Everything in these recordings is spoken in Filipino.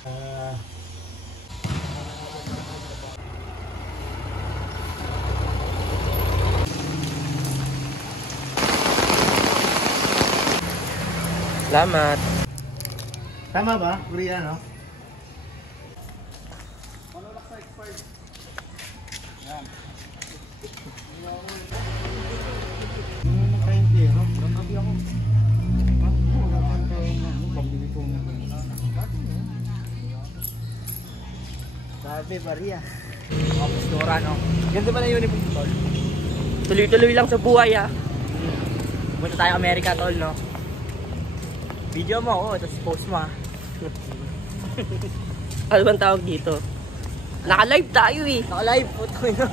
Salamat. Tama ba? Korea, no? Yan. Sabi, Maria. Pastora, no? Ganda ba na yung uniform, tol? Tuloy-tuloy lang sa buhay, ha. Pumunta tayo Amerika, tol, no? Video mo, tapos post mo, ha. Ano bang tawag dito? Naka-live tayo, eh. Naka-live po ito.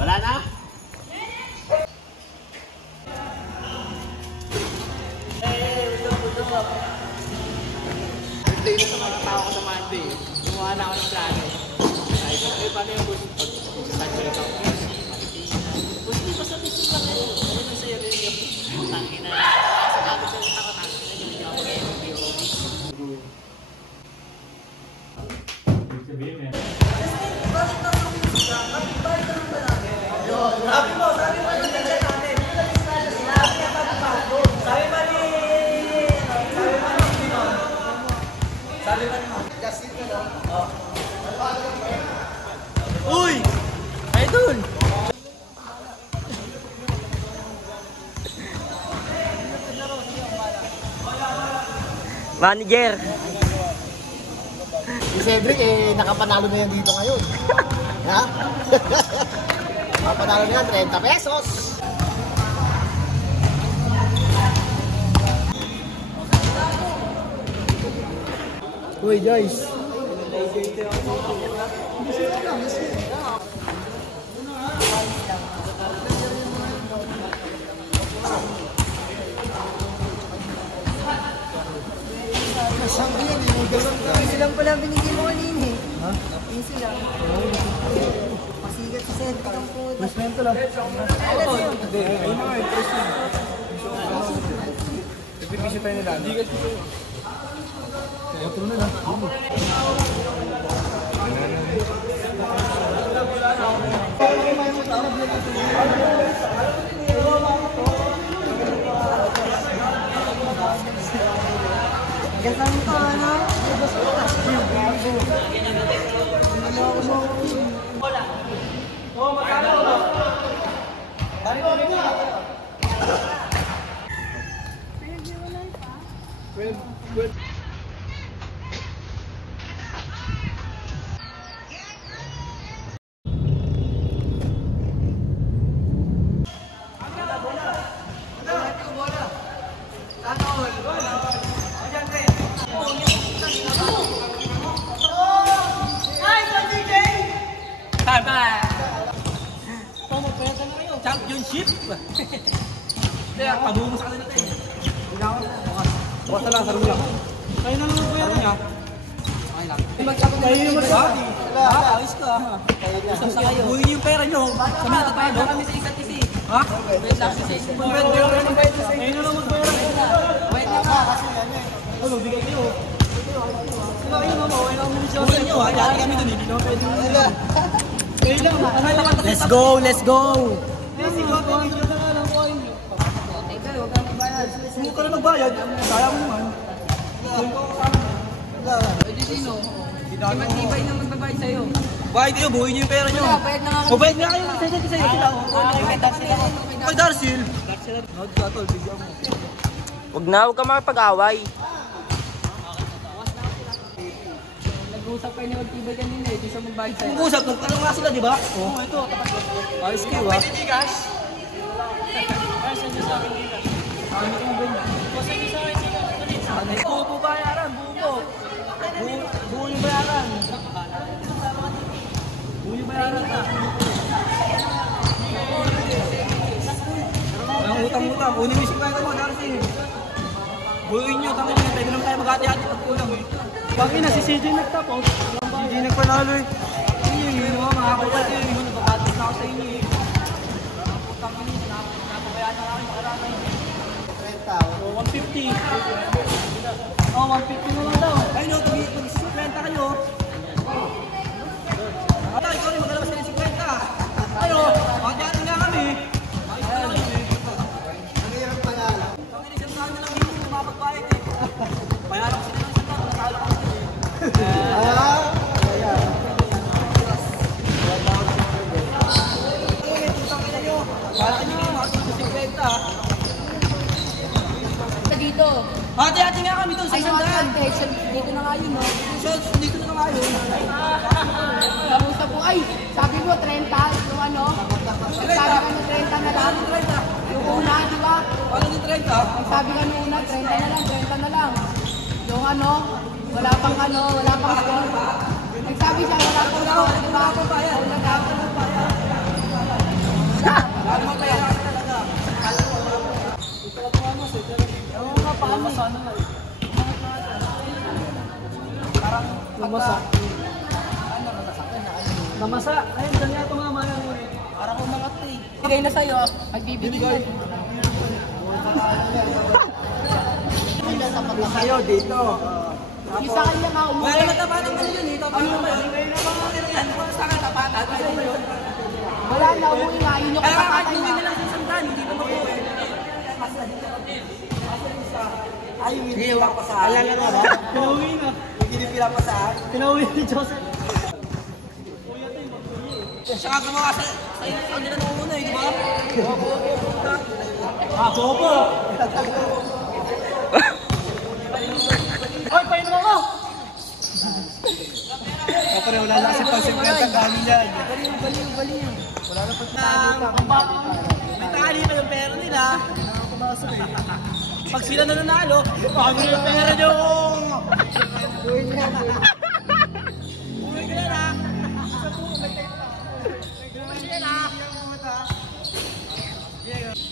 Wala na? Birthday na sa mga tao ko sa Monday. Gumawa na ako ng plano. Ay, paano yung gusto pag-sasagyo ito? Gusto ko sa piso lang eh. Ano na sa'yo rin yung tangin na. Sa gabi sa utak ko tangin na yung joke eh. Sabihin eh. Sabi mo yung ganyan natin. Sabi mo. Justin ka lang. Uy! Idol! Manager! Si Cedric eh, nakapanalo na yan dito ngayon. Ha? Nakapanalo na yan, 30 pesos. Uy guys. Pinsi lang pala binigyan mo kanina eh. Ha? Pinsi lang. Pasigat si Seth ang puto. Presmento lang. Alas yun. Hindi, ayun na nga eh, presmento. Nagpipisyo tayo nila. Hindi ka sa'yo. Otro na lang. Gasang ka na. Championship! Kaya pabungo sa kanila tayo. Bukas na lang, sarong lang. Kayo na naman po yan niya. Okay lang. Kayo naman sa atin. Ayos ka. Usap sa kayo. Buhin niyo yung pera niyo. Sa mga tatay doon kami sa isa't isa. Ha? Wait lang si Session. Wait na naman pera. Wait lang ka. Ano, bigay kayo. Sila kayo naman. Wait lang muna siya. Buhin niyo ha. Dali kami doon. Hindi naman pwede. Let's go, let's go! Sumo ka na magbayad. Kaya mo naman. Pwede sino? Matibay na magbabayad sa'yo. Bayad kayo. Buhin niyo yung pera niyo. Bayad na nga O bayad nga kayo. Sa'yo sila. Kay Darsil. Huwag na. Huwag ka makapag-away. Nag-uusap kayo ni Matibay kanina eh. Di siya magbayad sa'yo. Mag-usap. Ano nga sila, di ba? Oo, ito. Ayos kayo, ha? Pwede di gas? Ay, saan niyo sa akin di gas? Buo po bayaran, buo. Buo yung bayaran. Buo yung bayaran na. Ang utang-utang, kunin mo yung 50 mo, Darcy. Buuin nyo, tangin nyo, pwede naman tayo mag-hati-hati pag kulang eh. Pangina, si CJ nagtapos. Hindi nagpanalo eh. Yun naman mga kapatid eh. Nagpapatid na ako sa inyo eh. Putang ina, napabayaan na namin makarami. 150. Oh, 150 na lang daw. Ay no, mag-50 kayo. Ata, ikaw rin magalabas na ng 50. Ayo, mag-hati nga kami. Pangin, isang saan na lang dito mapagbayad eh. Bayaran ko sila ng isang saan, nakala ko sila eh. Dito. Hati-hati nga kami doon sa Ay, isang daan. dito na nga yun, no? Dito na nga yun. Kamusta po? Ay, sabi mo 30, yung ano? Sabi ka no 30 na lang. Yung una, di ba? Paano yung 30? Ang sabi ka nung una, 30 na lang, 30 na lang. Yung ano, wala pang score. Nagsabi siya, wala pang score, di ba? Wala pang bayad. Paano magbayaran ka talaga? Oo nga, paano eh? Parang Namasa. namasa. Ayun, dyan nga tumama lang eh. Parang umangat eh. Bigay na sa'yo, magbibigay. Sa'yo dito. Yung sa kanya nga, Wala naman tapatan ka yun eh. Tapatan mo ba yun? Yan, kung saan ka tapatan? Ano ba yun? wala na, umuwi nga, yun yung Kaya kahit kapatay gawin niya. nila sa isang daan, hindi naman po eh. Ay, hindi pa sa akin. Alala nga ba? Pinauwi na. Hindi pa sa akin. Pinauwi ni Joseph. Siya nga gumawa sa kanila nung una eh, di ba? Bobo! Hoy, painom ako! Kapare, wala na kasi pang 50 dami yan. Baliw. Wala na pang may tali pa yung pera nila. Pag sila nananalo, paano yung pera nyo? Uwi nyo na. Uwi nyo na.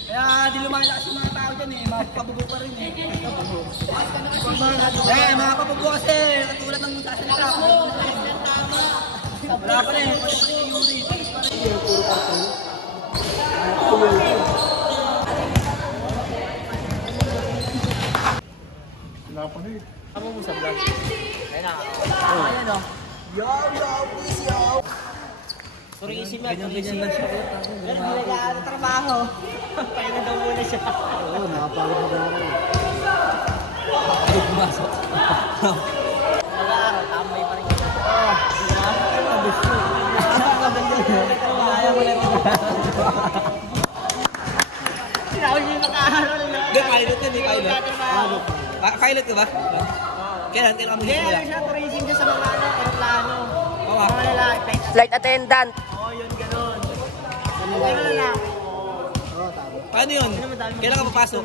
Kaya di lumalakas yung mga tao dyan eh, mga pabugo pa rin eh. Mga pabugo kasi, katulad ng sasalita. Wala pa rin, pati pa rin yung Yuri. Ako mo sa vlog. Ayun na. Ayan o. Yo, please yo. Sorry, isi mo. Ganyan lang siya. Pero hindi nag-aaral trabaho. Kaya na daw muna siya. Oo, nakapagod mag-aaral. Ay, pumasok. Nag-aaral, tambay pa rin yun. Kaya mo lang. Sinawag niyo yung nag-aaral na. Hindi, pilot yun, pilot. Pilot ka ba? Kailan ka mo Hindi, ano siya, tourism siya sa mga aeroplano. Oo. Mga lalaki. Flight attendant. Oo, yun, ganun. Mga lalaki. Paano yun? Kailan ka papasok?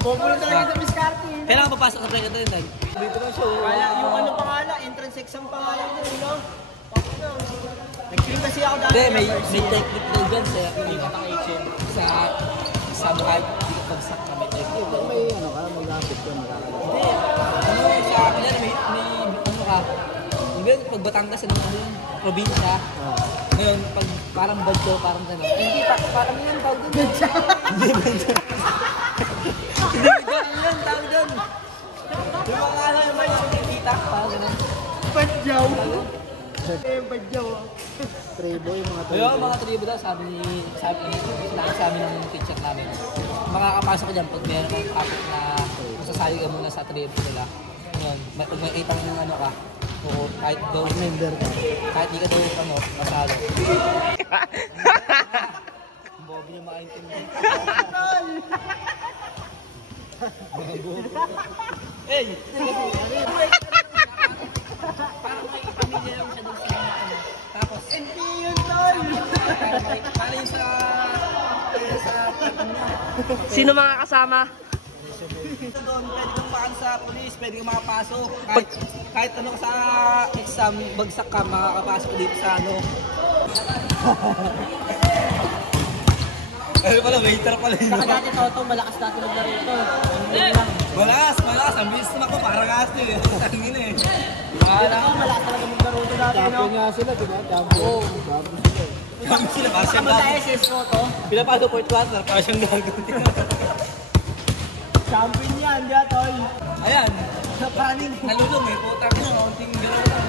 Bobo talaga sa Miscarte. Kailan ka papasok sa flight attendant? Dito na siya. Kaya yung ano pangalan, entrance exam pangalan din, no? Nag-film kasi ako dati. Hindi, may technique daw dyan sa sa mahal. Pagsak na may technique. May ano ka, mag-apit ka, Hindi. Ano siya, kanya may ano ka. Hindi, pag Batangas, ano yun? Probinsya. Ngayon, pag parang badyo, parang gano'n. Hindi, parang yan, tawag doon. Badyo. Hindi, badyo. Hindi, badyo. Yan, tawag doon. Yung mga alam yung badyo, nakikita. Parang gano'n. Badyaw. Badyaw. Tribo yung mga Kaya mga tribo daw, sabi ng teacher namin, makakapasok ka dyan pag meron kang topic na masasali ka muna sa tribo nila. Ngayon, pag may kita ng ano ka, o kahit daw member ka, kahit di ka daw ano, masalo. Bobo niya makaintindi. Hey! Parang may pamilya lang siya doon sa ano. Tapos, NP yun, tol! Parang yung sa... Sino mga kasama? Doon, pwede kang makan sa police, pwede kang makapasok. Kahit ano ka sa exam, bagsak ka, makakapasok dito sa ano. Ano pala, waiter pala yun. Saka dati Toto, malakas dati maglaro ito. Malakas. Ang bilis naman ko, parang ate. Tangin eh. Wala. Malakas talaga maglaro ito dati, no? Champion nga sila, di ba? Champion. Kami sila, parang siyang Kapag gago. tayo si Toto, Pinapasok point quarter, parang siyang gago. champion yan, di ba, Tol? Ayan. Nalulong eh. Putang ina, kaunting galaw lang.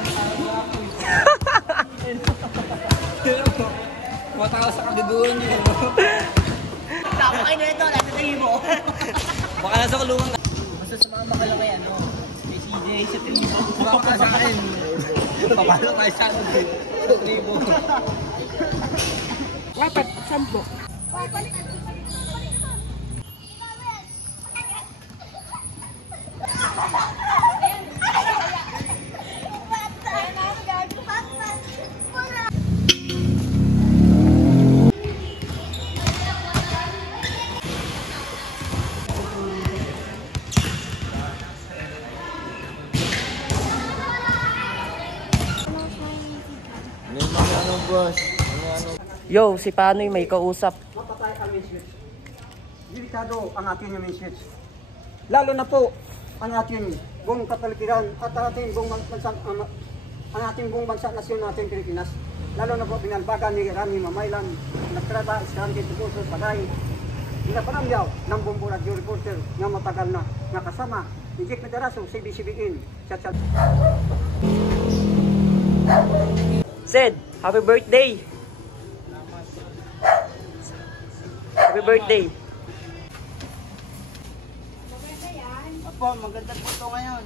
Puta ka sa kagaguhan niyo. Tama kayo na ito, nasa tayo mo. Baka nasa kulungan ka. Basta sumama ka lang kay ano, kay CJ sa tribo. Sumama ka sa akin. Papalo tayo sa ano eh. Sa tribo. Dapat, 10. May mga ano, boss. Mga ano. Yo, si Panoy may kausap. Mapatay ang main switch. Delikado ang ating main switch. Lalo na po ang ating buong kapaligiran at ating buong bansa, ang ating buong bansa nasyon natin Pilipinas. Lalo na po pinalbagan ni Rami Mamaylan, nagtraba, iskante, tupuso, patay. Pinapanamyaw ng Bombo Radio Reporter na matagal na nakasama ni Jake Medaraso, CBCBN. Sid, happy birthday! Happy birthday! Opo, maganda po ito ngayon.